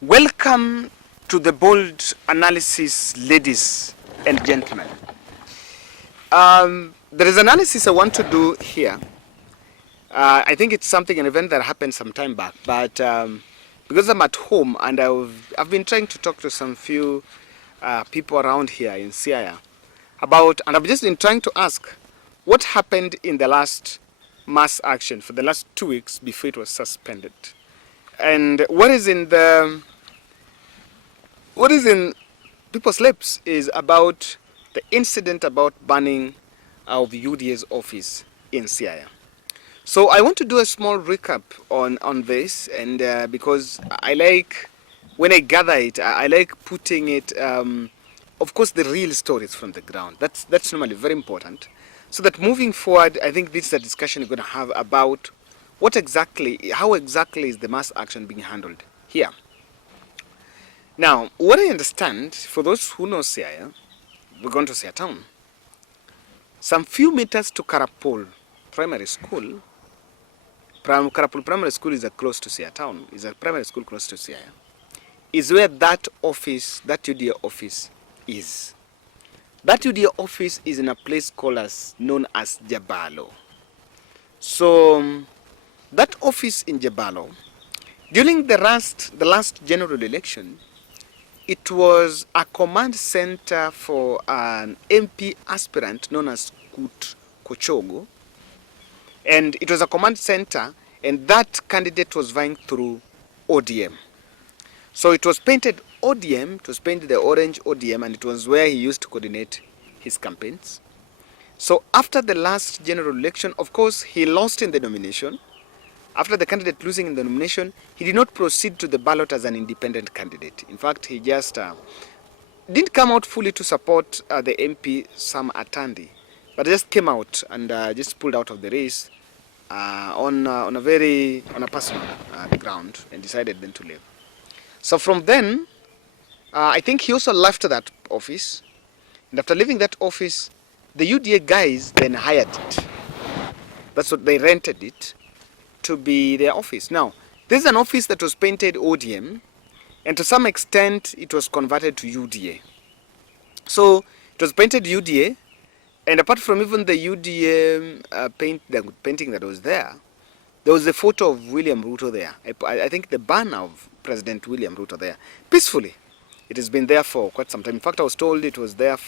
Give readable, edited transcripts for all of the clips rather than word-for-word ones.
Welcome to the bold analysis, ladies and gentlemen. There is analysis I want to do here. I think it's an event that happened some time back, but because I'm at home and I've been trying to talk to some few people around here in Siaya and I've just been trying to ask what happened in the last mass action for the last 2 weeks before it was suspended, and what is in people's lips is about the incident about burning of UDA's office in Siaya. So I want to do a small recap on this, and because I like, when I gather it, I like putting it, of course, the real stories from the ground. That's normally very important. So that moving forward, I think this is a discussion we're going to have about how exactly is the mass action being handled here. Now, what I understand, for those who know Siaya, we're going to Siaya town. Some few meters to Karapul Primary School. Karapul Primary School is close to Siaya town. Is a primary school close to Siaya. Is where that office, that UDA office, is. That UDA office is in a place known as Jabalo. So that office in Jabalo, during the last general election, it was a command center for an MP aspirant known as Kut Kochogo. And it was a command center, and that candidate was vying through ODM. So it was painted ODM, it was painted the orange ODM, and it was where he used to coordinate his campaigns. So after the last general election, of course, he lost in the nomination. After the candidate losing in the nomination, he did not proceed to the ballot as an independent candidate. In fact, he just didn't come out fully to support the MP, Sam Atandi, but just came out and just pulled out of the race on a personal ground, and decided then to leave. So from then, I think he also left that office. And after leaving that office, the UDA guys then hired it. That's what they rented it to be their office. Now, this is an office that was painted ODM, and to some extent it was converted to UDA. So it was painted UDA, and apart from even the UDA painting that was there was a photo of William Ruto there. I think the banner of President William Ruto there, peacefully. It has been there for quite some time. In fact, I was told it was there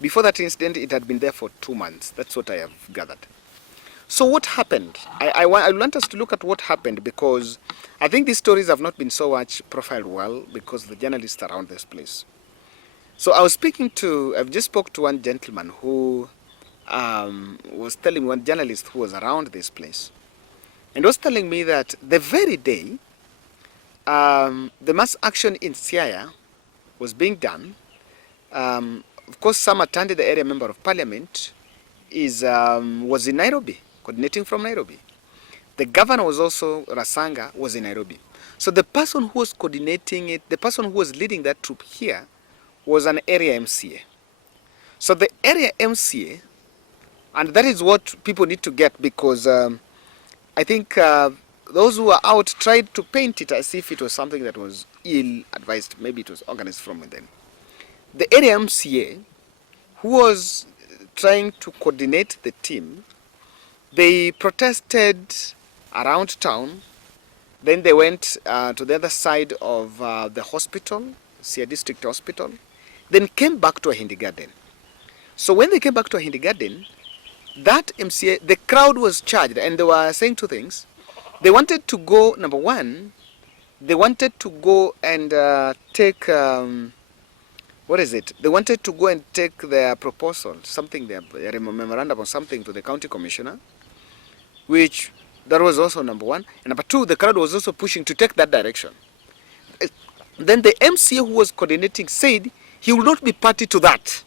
before that incident, it had been there for 2 months. That's what I have gathered. So what happened? I want us to look at what happened, because I think these stories have not been so much profiled well because the journalists around this place. So I've just spoke to one gentleman who was telling one journalist who was around this place, and was telling me that the very day the mass action in Siaya was being done, of course, Sam Atandi, the area member of parliament, was in Nairobi, coordinating from Nairobi. The governor was also, Rasanga, was in Nairobi. So the person who was coordinating it, the person who was leading that troop here, was an area MCA. So the area MCA, and that is what people need to get, because I think those who were out tried to paint it as if it was something that was ill-advised. Maybe it was organized from within. The area MCA, who was trying to coordinate the team, they protested around town. Then they went to the other side of the hospital, Siaya District Hospital, then came back to a Hindi Garden. So when they came back to a Hindi Garden, that MCA, the crowd was charged, and they were saying two things. They wanted to go, number one, they wanted to go and take, They wanted to go and take their proposal, their memorandum or something to the county commissioner, which that was also number one. And number two, the crowd was also pushing to take that direction. Then the MCA who was coordinating said he will not be party to that.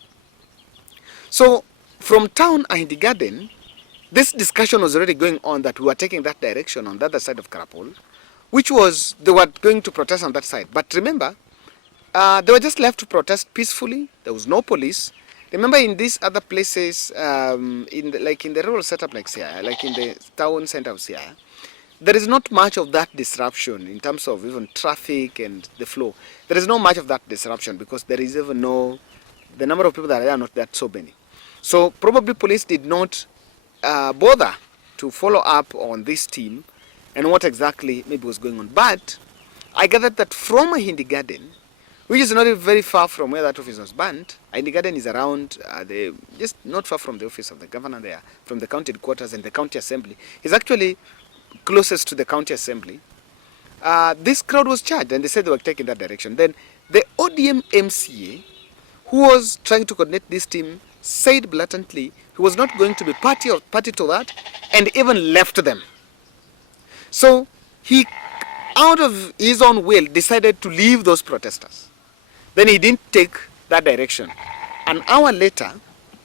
So from town and the garden, this discussion was already going on that we were taking that direction on the other side of Karapul, which was they were going to protest on that side. But remember, they were just left to protest peacefully. There was no police. Remember, in these other places, in the rural setup like Siaya, like in the town center of Siaya, there is not much of that disruption in terms of even traffic and the flow. There is not much of that disruption because there is even no, the number of people that are there are not that so many. So probably police did not bother to follow up on this team and what exactly maybe was going on. But I gathered that from a Hindi Garden, which is not very far from where that office was burnt. Hindi Garden is around, just not far from the office of the governor there, from the county headquarters and the county assembly. It's actually closest to the county assembly. This crowd was charged and they said they were taking that direction. Then the ODM MCA, who was trying to coordinate this team, said blatantly he was not going to be party to that and even left them. So he, out of his own will, decided to leave those protesters. Then he didn't take that direction. An hour later,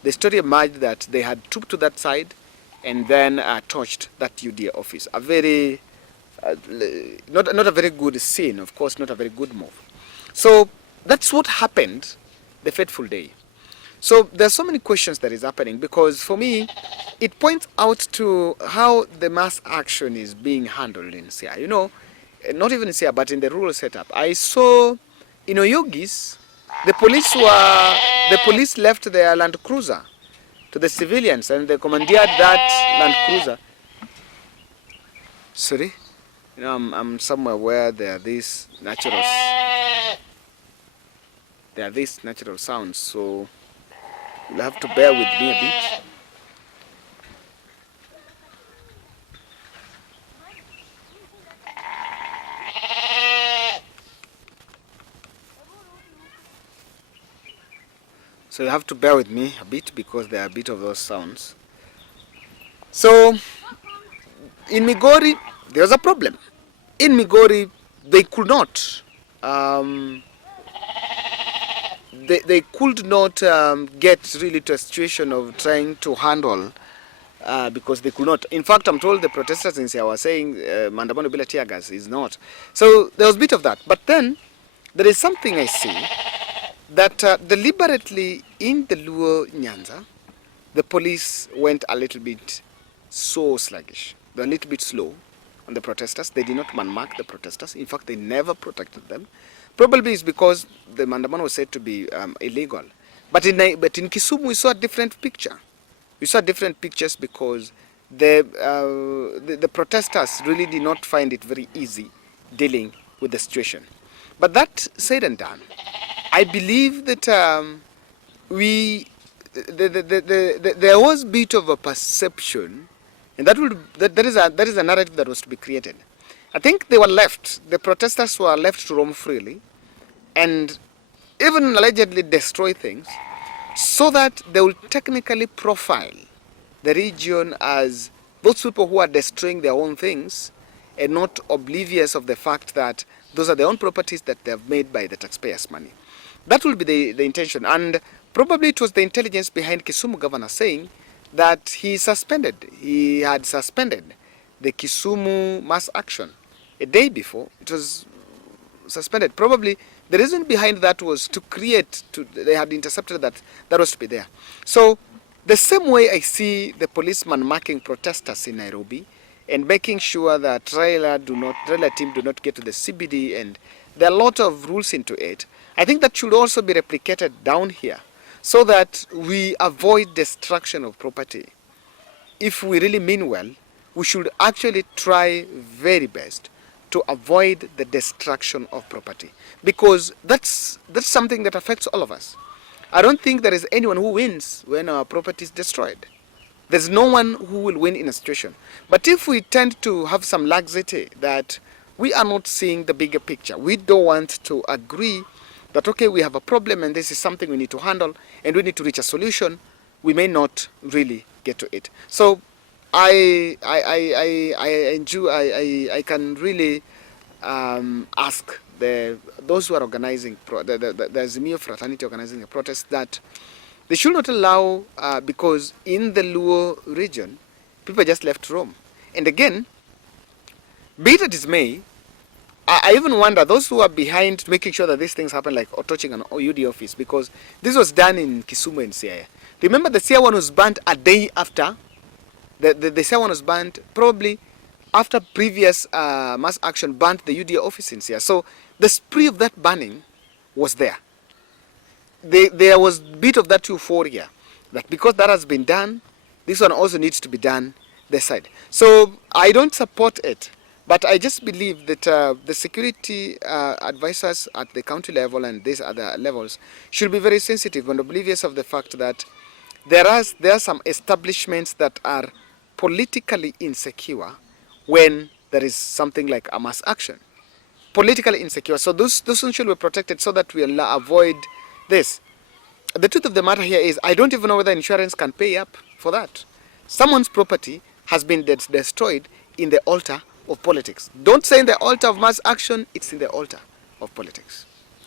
the story emerged that they had trooped to that side and then torched that UDA office. A very, not a very good scene, of course, not a very good move. So that's what happened the fateful day. So there's so many questions that is happening because for me, it points out to how the mass action is being handled in Siaya. You know, not even in Siaya, but in the rural setup. I saw in Oyugis, the police left their Land Cruiser to the civilians and they commandeered that Land Cruiser. Sorry, you know, I'm somewhere where there are these natural sounds, so you'll have to bear with me a bit. So you have to bear with me a bit because there are a bit of those sounds. So in Migori, there was a problem. In Migori, they could not. They could not get really to a situation of trying to handle because they could not. In fact, I'm told the protesters in Siaya were saying Mandamano bila tear gas is not. So there was a bit of that. But then there is something I see that deliberately in the Luo Nyanza, the police went a little bit so sluggish. They were a little bit slow on the protesters. They did not man-mark the protesters. In fact, they never protected them. Probably it's because the Mandamano was said to be illegal. But in Kisumu, we saw a different picture. We saw different pictures because the protesters really did not find it very easy dealing with the situation. But that said and done, I believe that there was a bit of a perception, and that is a narrative that was to be created. I think they were left, the protesters were left to roam freely and even allegedly destroy things so that they will technically profile the region as those people who are destroying their own things and not oblivious of the fact that those are their own properties that they have made by the taxpayers' money. That will be the intention. And probably it was the intelligence behind Kisumu governor saying that he had suspended the Kisumu mass action a day before. It was suspended. Probably the reason behind that was to create, they had intercepted that was to be there. So the same way I see the policeman marking protesters in Nairobi and making sure that trailer team do not get to the CBD, and there are a lot of rules into it. I think that should also be replicated down here so that we avoid destruction of property. If we really mean well, we should actually try very best to avoid the destruction of property, because that's something that affects all of us. I don't think there is anyone who wins when our property is destroyed. There's no one who will win in a situation. But if we tend to have some laxity that we are not seeing the bigger picture, we don't want to agree that, okay, we have a problem and this is something we need to handle and we need to reach a solution, we may not really get to it. So I can really ask those who are organizing, the Azimio fraternity organizing a protest, that they should not allow, because in the Luo region, people just left Rome. And again, be it as may, I even wonder those who are behind making sure that these things happen, like torching an UD office, because this was done in Kisumu and Siaya. Remember, the Siaya one was burnt a day after. The Siaya one was burnt probably after previous mass action banned the UDA office in Siaya. So the spree of that banning was there. There was a bit of that euphoria that because that has been done, this one also needs to be done this side. So I don't support it, but I just believe that the security advisors at the county level and these other levels should be very sensitive and oblivious of the fact that there are some establishments that are politically insecure when there is something like a mass action. Politically insecure. So those should be protected so that we'll avoid this. The truth of the matter here is I don't even know whether insurance can pay up for that. Someone's property has been destroyed in the altar of politics. Don't say in the altar of mass action, it's in the altar of politics.